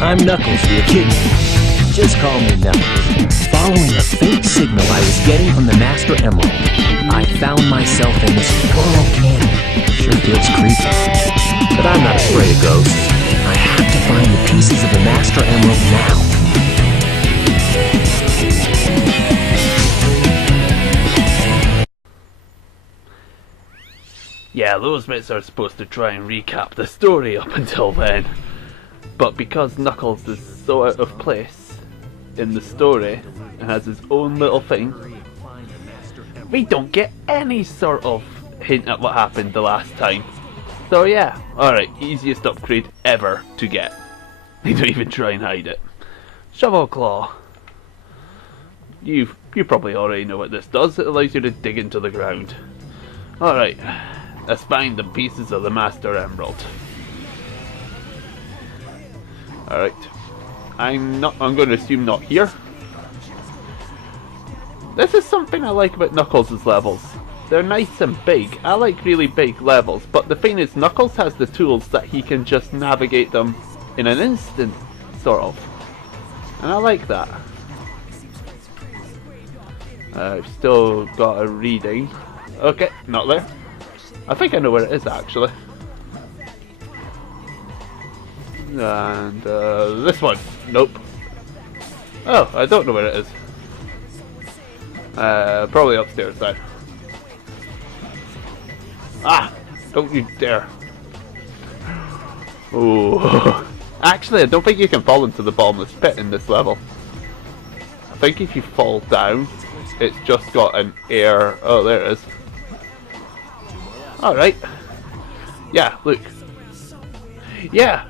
I'm Knuckles, the Echidna. Just call me Knuckles. Following a faint signal I was getting from the Master Emerald, I found myself in this coral canyon. Sure feels creepy. But I'm not afraid of ghosts. I have to find the pieces of the Master Emerald now. Yeah, those bits are supposed to try and recap the story up until then. But because Knuckles is so out of place in the story and has his own little thing, we don't get any sort of hint at what happened the last time. So yeah, alright, easiest upgrade ever to get. They don't even try and hide it. Shovel Claw. You probably already know what this does. It allows you to dig into the ground. Alright, let's find the pieces of the Master Emerald. Alright. I'm going to assume not here. This is something I like about Knuckles' levels. They're nice and big. I like really big levels, but the thing is, Knuckles has the tools that he can just navigate them in an instant, sort of. And I like that. I've still got a reading. Okay, not there. I think I know where it is actually. And this one. Nope. Oh, I don't know where it is. Probably upstairs then. Ah! Don't you dare. Oh. Actually, I don't think you can fall into the bottomless pit in this level. I think if you fall down, it's just got an air... Oh, there it is. Alright. Yeah, look. Yeah!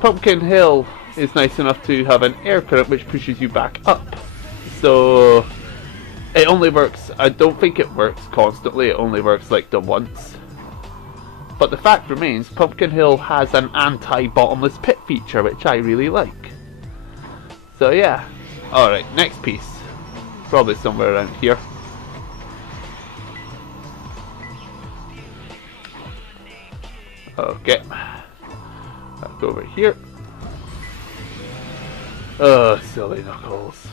Pumpkin Hill is nice enough to have an air current which pushes you back up. So... it only works... I don't think it works constantly, it only works like the once. But the fact remains, Pumpkin Hill has an anti-bottomless pit feature which I really like. So yeah. Alright, next piece. Probably somewhere around here. Okay. I'll go over here. Oh, silly Knuckles.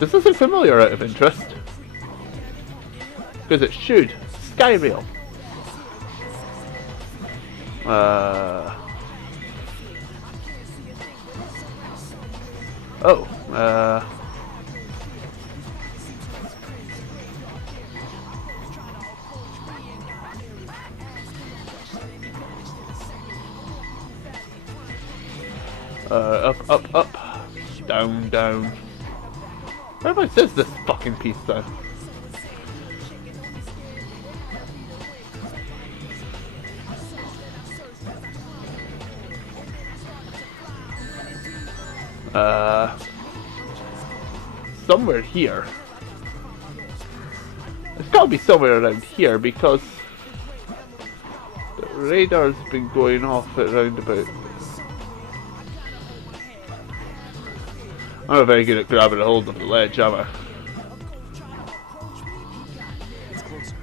This isn't familiar out of interest. Because it should. Skyrail. Oh. Up, up, up. Down, down. Whereabouts is this fucking piece then? Somewhere here. It's gotta be somewhere around here because the radar's been going off at roundabout. I'm not very good at grabbing a hold of the ledge, am I?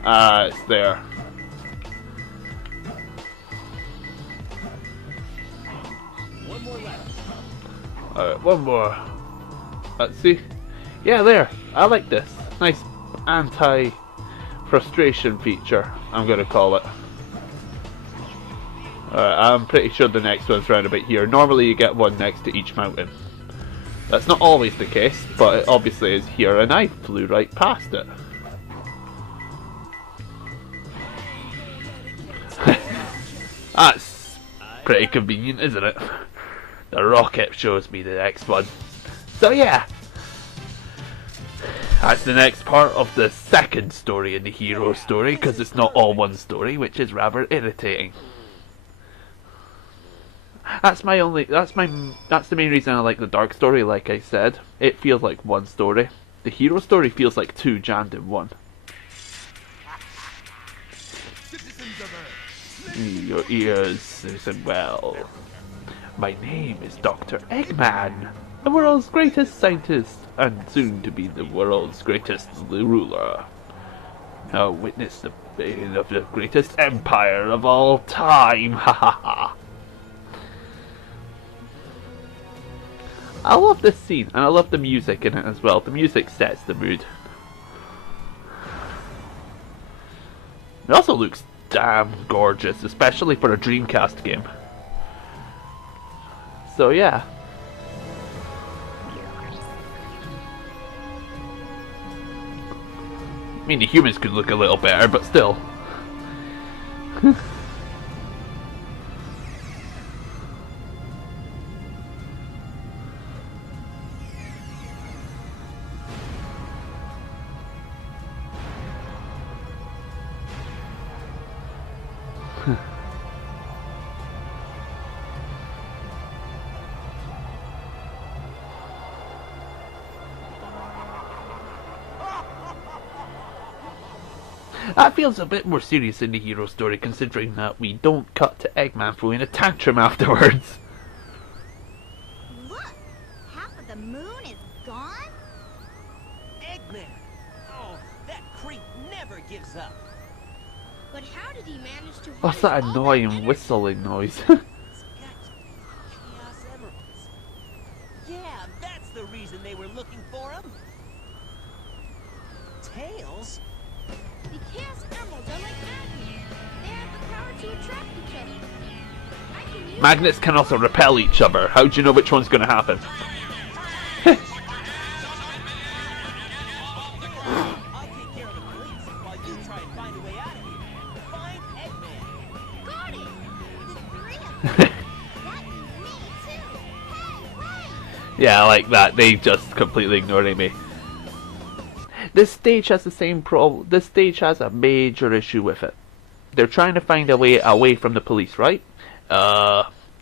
Ah, it's there. Alright, one more. Let's see. Yeah, there. I like this. Nice anti-frustration feature, I'm gonna call it. Alright, I'm pretty sure the next one's round about here. Normally you get one next to each mountain. That's not always the case, but it obviously is here, and I flew right past it. That's pretty convenient, isn't it? The rocket shows me the next one. So yeah, that's the next part of the second story in the hero story, because it's not all one story, which is rather irritating. That's the main reason I like the dark story. Like I said, it feels like one story. The hero story feels like two jammed in one. Your ears listen well. My name is Dr. Eggman, the world's greatest scientist, and soon to be the world's greatest ruler. Witness the beginning of the greatest empire of all time. Ha ha ha. I love this scene, and I love the music in it as well. The music sets the mood. It also looks damn gorgeous, especially for a Dreamcast game. So yeah. I mean, the humans could look a little better, but still. That feels a bit more serious in the hero story, considering that we don't cut to Eggman throwing a tantrum afterwards. Look! Half of the moon is gone? Eggman! Oh, that creep never gives up. But how did he manage to What's that harness all that annoying energy? whistling noise? It's got Chaos Emeralds. Yeah, that's the reason they were looking for him. Tails? The Chaos Emeralds are like magnets. They have the power to attract each other. I can use Magnets can also repel each other. How do you know which one's going to happen? I'll take care of the police while you try and find a way out of here. Find Eggman. Got it! The three of them. That means me too. Hey, wait! Yeah, I like that. They just completely ignoring me. This stage has the same problem. This stage has a major issue with it. They're trying to find a way away from the police, right?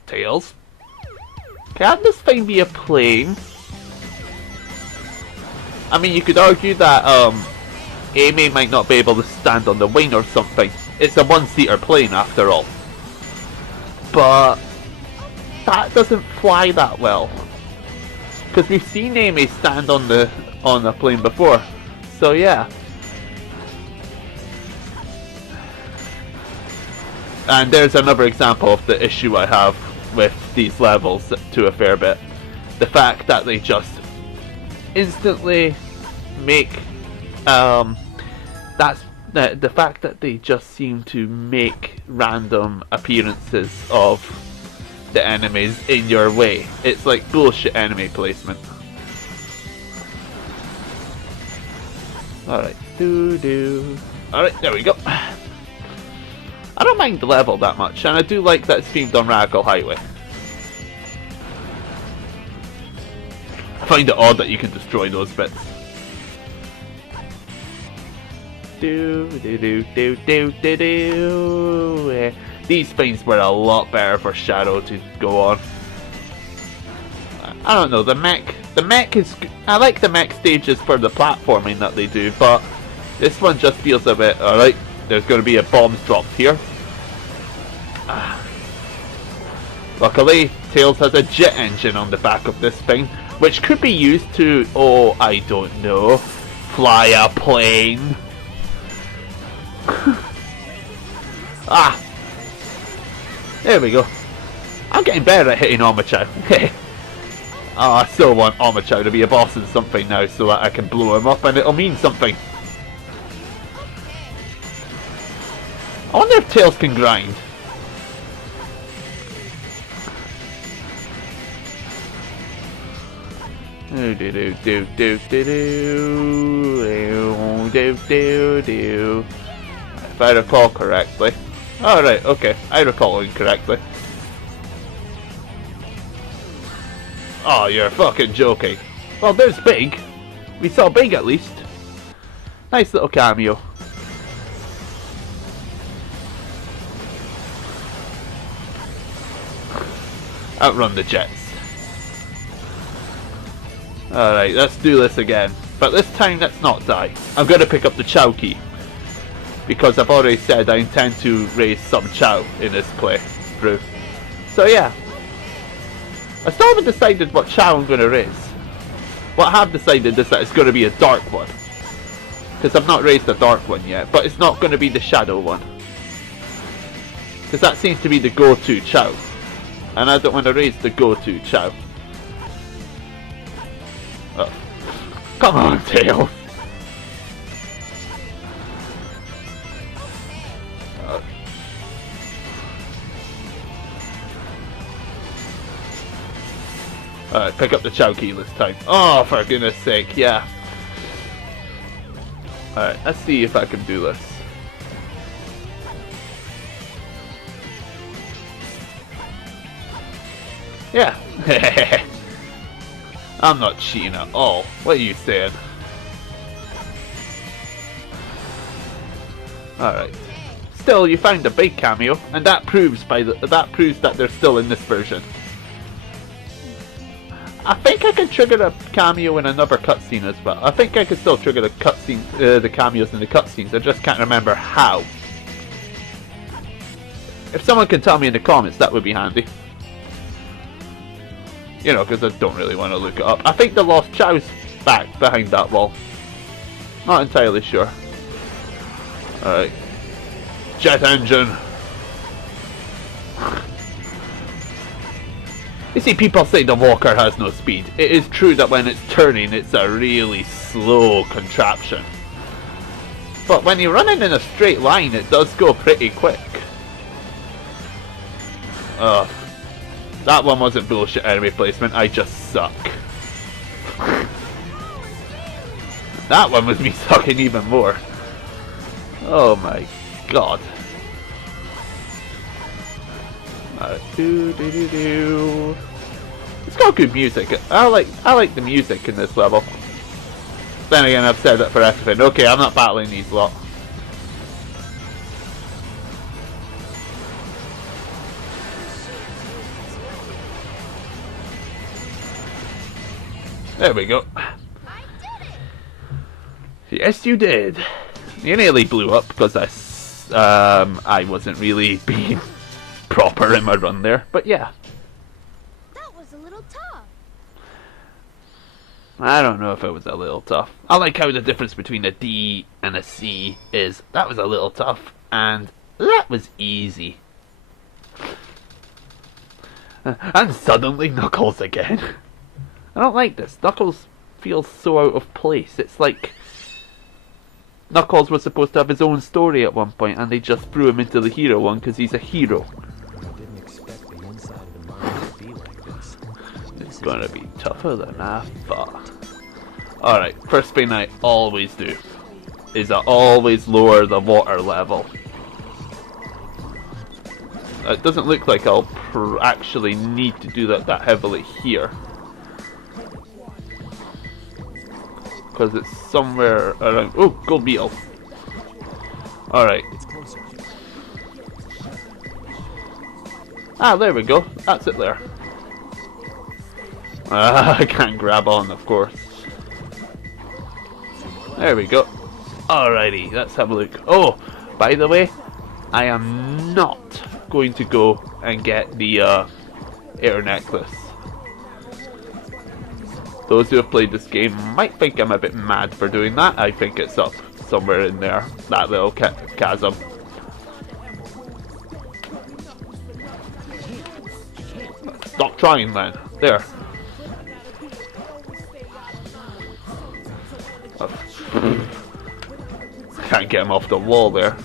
Tails? Can't this thing be a plane? I mean, you could argue that, Amy might not be able to stand on the wing or something. It's a one-seater plane, after all. But that doesn't fly that well. Because we've seen Amy stand on a plane before. So yeah. And there's another example of the issue I have with these levels to a fair bit. The fact that they just instantly make that's the fact that they just seem to make random appearances of the enemies in your way. It's like bullshit enemy placement. Alright, alright, there we go. I don't mind the level that much, and I do like that it's themed on Radical Highway. I find it odd that you can destroy those bits. These things were a lot better for Shadow to go on. I don't know, the mech is... I like the mech stages for the platforming that they do, but this one just feels a bit... Alright, there's going to be a bomb dropped here. Luckily, Tails has a jet engine on the back of this thing, which could be used to... Oh, I don't know. Fly a plane. There we go. I'm getting better at hitting Omochao. Oh, I still want Omochao to be a boss in something now so that I can blow him up and it'll mean something. I wonder if Tails can grind. If I recall correctly. Oh right, okay. I recall incorrectly. Oh, you're fucking joking. Well, there's Big. We saw Big at least. Nice little cameo. Outrun the jets. Alright, let's do this again. But this time, let's not die. I'm going to pick up the Chao key. Because I've already said I intend to raise some Chao in this playthrough. So yeah. I still haven't decided what Chao I'm going to raise. What I have decided is that it's going to be a dark one. Because I've not raised the dark one yet, but it's not going to be the shadow one. Because that seems to be the go-to Chow. And I don't want to raise the go-to Chow. Oh. Come on, Tails! Alright, pick up the Chow key this time. Oh, for goodness sake, yeah. Alright, let's see if I can do this. Yeah. I'm not cheating at all. What are you saying? Alright. Still, you found a big cameo, and that proves that they're still in this version. I think I can trigger a cameo in another cutscene as well. I think I can still trigger the cutscene, the cameos in the cutscenes. I just can't remember how. If someone can tell me in the comments, that would be handy. You know, because I don't really want to look it up. I think the Lost Chow's back behind that wall. Not entirely sure. Alright. Jet engine. You see, people say the walker has no speed. It is true that when it's turning, it's a really slow contraption. But when you're running in a straight line, it does go pretty quick. That one wasn't bullshit enemy placement, I just suck. That one was me sucking even more. Oh my god. It's got good music. I like the music in this level. Then again, I've said that for everything. Okay, I'm not battling these lot. There we go. I did it! Yes, you did. You nearly blew up because I wasn't really being proper in my run there, but yeah. That was a little tough. I don't know if it was a little tough. I like how the difference between a D and a C is that was a little tough and that was easy. And suddenly Knuckles again. I don't like this. Knuckles feels so out of place. It's like Knuckles was supposed to have his own story at one point and they just threw him into the hero one because he's a hero. It's gonna be tougher than I thought. Alright, first thing I always do is I always lower the water level. It doesn't look like I'll actually need to do that heavily here. Because it's somewhere around... Oh, gold beetle. Alright. Ah, there we go. That's it there. I can't grab on, of course. There we go. Alrighty, let's have a look. Oh, by the way, I am not going to go and get the air necklace. Those who have played this game might think I'm a bit mad for doing that. I think it's up somewhere in there, that little chasm. Stop trying then. There. Can't get him off the wall there.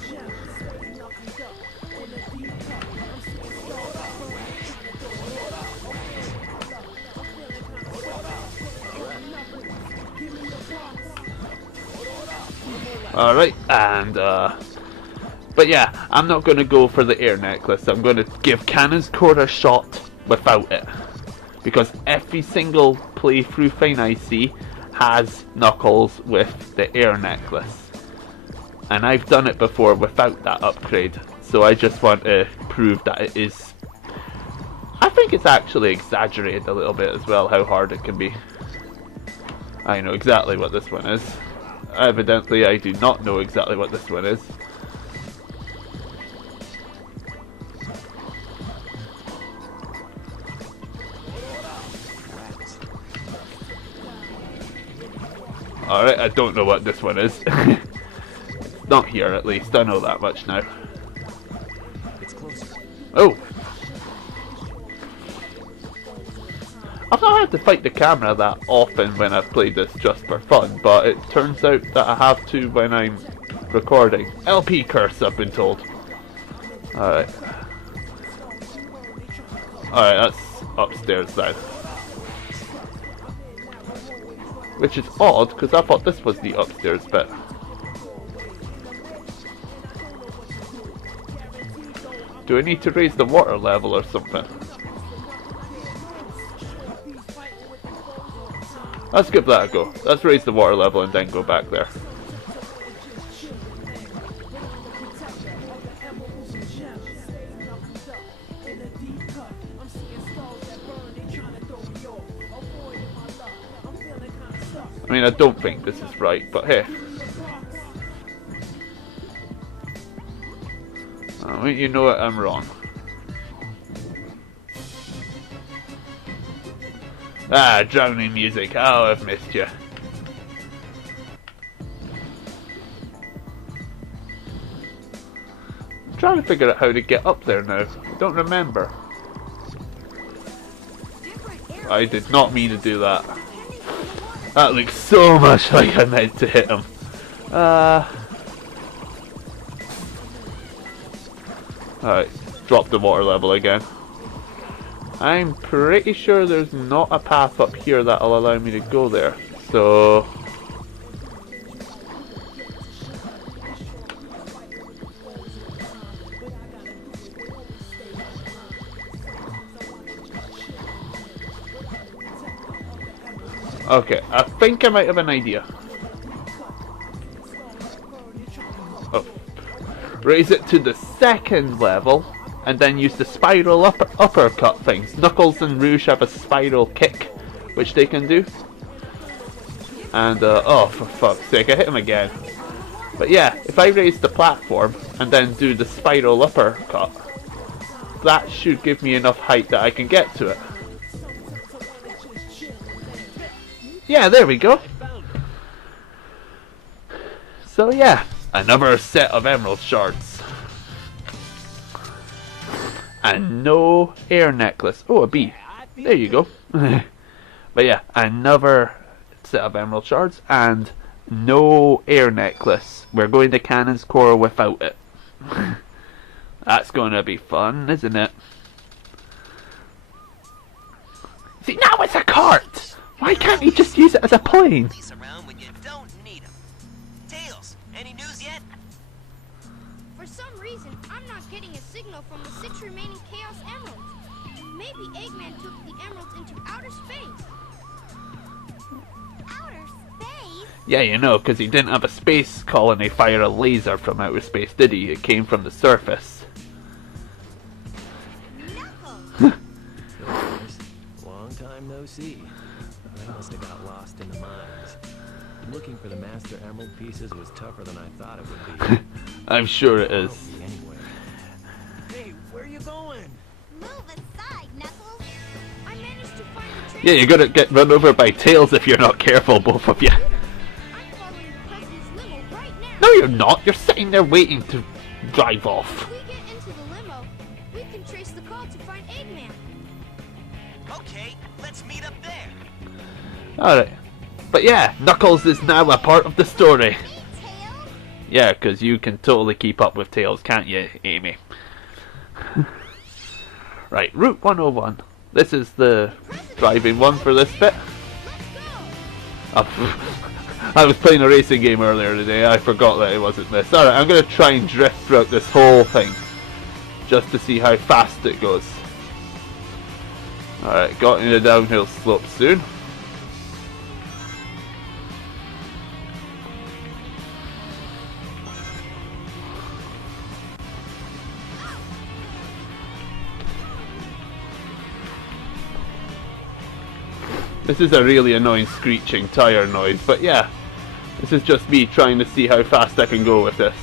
Alright, and but yeah, I'm not going to go for the air necklace. I'm going to give Cannon's Core a shot without it. Because every single playthrough thing I see has Knuckles with the air necklace. And I've done it before without that upgrade. So I just want to prove that it is... I think it's actually exaggerated a little bit as well, how hard it can be. I know exactly what this one is. Evidently I do not know exactly what this one is. Alright, I don't know what this one is. Not here, at least. I know that much now. It's closer. Oh! I've not had to fight the camera that often when I've played this just for fun, but it turns out that I have to when I'm recording. LP curse, I've been told. Alright. Alright, that's upstairs now. Which is odd, because I thought this was the upstairs bit. Do I need to raise the water level or something? Let's give that a go. Let's raise the water level and then go back there. I mean, I don't think this is right, but hey. You know what? I'm wrong. Ah, drowning music. Oh, I've missed you. I'm trying to figure out how to get up there now. I don't remember. I did not mean to do that. That looks so much like I meant to hit him. Alright, drop the water level again. I'm pretty sure there's not a path up here that'll allow me to go there. So... okay, I think I might have an idea. Oh. Raise it to the second level, and then use the spiral uppercut things. Knuckles and Rouge have a spiral kick, which they can do. And, oh, for fuck's sake, I hit him again. But yeah, if I raise the platform, and then do the spiral uppercut, that should give me enough height that I can get to it. Yeah, there we go. So yeah, another set of emerald shards. And no air necklace. Oh, a bee. There you go. But yeah, another set of emerald shards and no air necklace. We're going to Cannon's Core without it. That's going to be fun, isn't it? See, now it's a cart! Why can't he just use it as a plane? Around when you don't need 'em. Tails, any news yet? For some reason, I'm not getting a signal from the 6 remaining Chaos Emeralds. Maybe Eggman took the emeralds into outer space. Outer space? Yeah, you know, because he didn't have a space colony fire a laser from outer space, did he? It came from the surface. Knuckles! Long time no see. I must have got lost in the mines. Looking for the Master Emerald pieces was tougher than I thought it would be. I'm sure it is. Anyway. Hey, where you going? Move aside, Knuckles. I managed to find the train. Yeah, you're gonna get run over by Tails if you're not careful, both of you. I'm following the president's limo right now. No, you're not. You're sitting there waiting to drive off. If we get into the limo, we can trace the call to find Eggman. Okay, let's meet up there. Alright. But yeah, Knuckles is now a part of the story. Hey, Tails. Yeah, because you can totally keep up with Tails, can't you, Amy? Right, Route 101. This is the driving one for this bit. Let's go. I was playing a racing game earlier today, I forgot that it wasn't this. Alright, I'm going to try and drift throughout this whole thing. Just to see how fast it goes. Alright, got in the downhill slope soon. This is a really annoying screeching tire noise, but yeah, this is just me trying to see how fast I can go with this.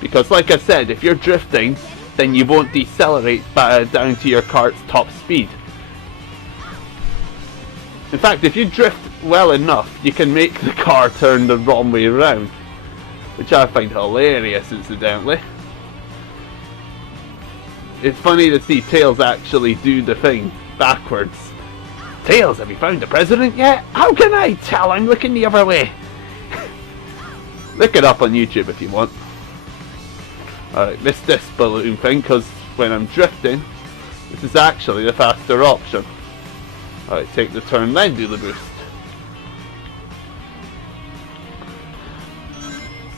Because like I said, if you're drifting, then you won't decelerate down to your cart's top speed. In fact, if you drift well enough, you can make the car turn the wrong way around, which I find hilarious, incidentally. It's funny to see Tails actually do the thing backwards. Tails, have you found the president yet? How can I tell? I'm looking the other way. Look it up on YouTube if you want. Alright, missed this balloon thing because when I'm drifting, this is actually the faster option. Alright, take the turn, then do the boost.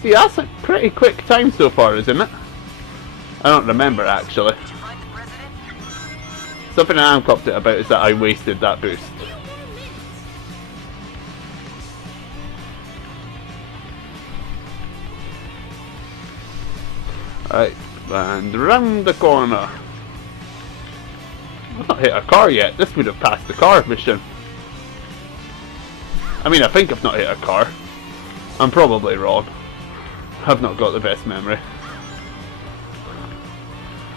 See, that's a pretty quick time so far, isn't it? I don't remember actually. Something I am confident about is that I wasted that boost. Alright, and round the corner. I've not hit a car yet. This would have passed the car mission. I mean, I think I've not hit a car. I'm probably wrong. I've not got the best memory.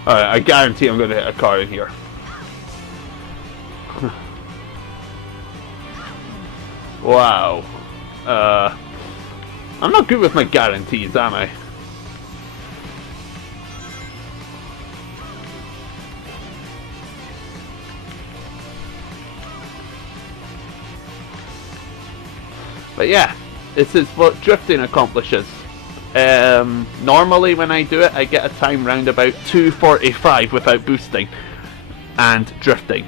Alright, I guarantee I'm going to hit a car in here. Wow. I'm not good with my guarantees, am I? But yeah, this is what drifting accomplishes. Normally when I do it, I get a time round about 2:45 without boosting and drifting.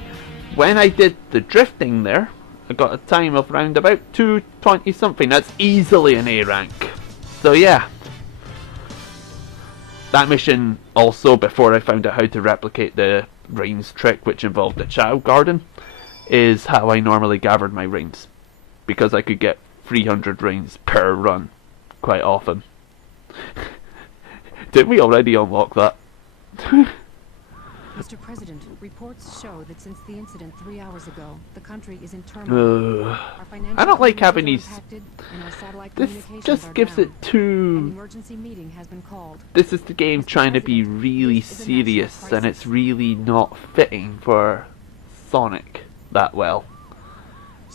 When I did the drifting there, I got a time of round about 2:20 something. That's easily an A rank. So yeah. That mission also, before I found out how to replicate the reins trick, which involved the Chow Garden, is how I normally gathered my reins. Because I could get 300 reins per run quite often. Did we already unlock that? Mr. President, reports show that since the incident 3 hours ago, the country is in turmoil. Our financial I don't like having communities these. are impacted, and our satellite This communications just are gives down. it too. An emergency meeting has been called. This is the game trying to be really This is a national serious, and crisis. it's really not fitting for Sonic that well.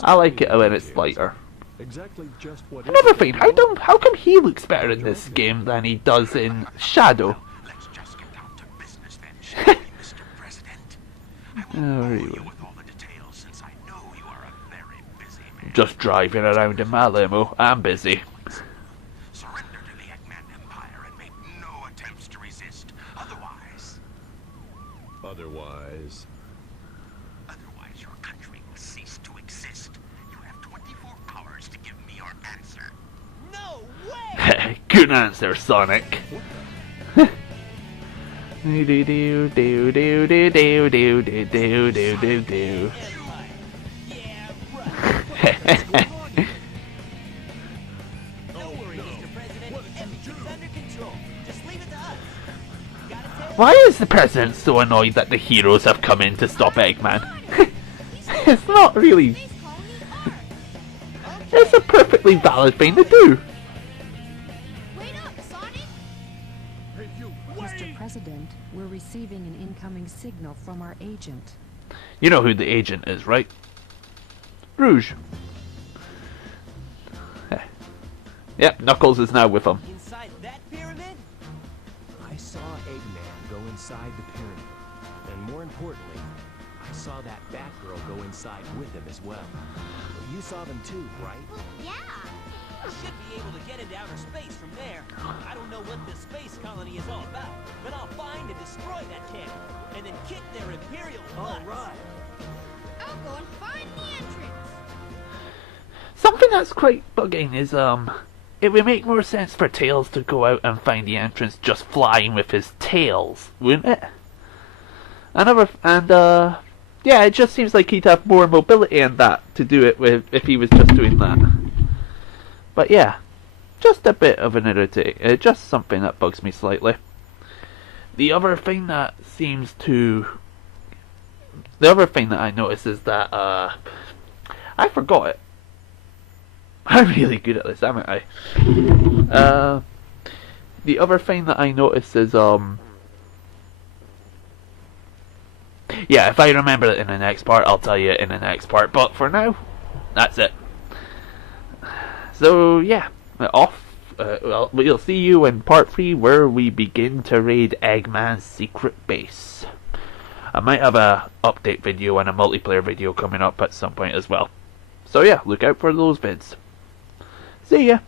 I like it when it's lighter. Exactly just what Another thing, how come he looks better in this game than he does in Shadow? Let's just get down to business then, shall we, Mr. President? I Oh, won't bore really? you with all the details since I know you are a very busy man. Just driving around in my limo. I'm busy. Surrender to the Eggman Empire and make no attempts to resist. Otherwise, Otherwise, your country will cease to exist. You have 24 hours to give me your answer. No way! Good answer, Sonic. Do do do do do do do do do do do do do. Yeah, right. Don't worry, Mr. President. Everything's under control. Just leave it to us. Got it, Ted? Why is the president so annoyed that the heroes have come in to stop Eggman? It's not really. Space colony up. It's a perfectly valid thing to do. Wait up, Sonic. Mr. President, we're receiving an incoming signal from our agent. You know who the agent is, right? Rouge. Yep, Knuckles is now with him. Inside that pyramid? I saw Eggman go inside the pyramid. And more importantly, I saw that Batgirl go inside with him as well. You saw them too, right? Well, yeah. We should be able to get into outer space from there. I don't know what this space colony is all about, but I'll find and destroy that cannon, and then kick their Imperial butts. All right. I'll go and find the entrance. Something that's quite bugging is it would make more sense for Tails to go out and find the entrance just flying with his tails, wouldn't it? Yeah, it just seems like he'd have more mobility in that to do it with if he was just doing that. But yeah, just a bit of an irritate, just something that bugs me slightly. The other thing that I notice is that I forgot it. I'm really good at this, haven't I? The other thing that I notice is yeah, if I remember it in the next part, I'll tell you in the next part. But for now, that's it. So yeah, off. Well, we'll see you in part 3 where we begin to raid Eggman's secret base. I might have a update video and a multiplayer video coming up at some point as well. So yeah, look out for those vids. See ya!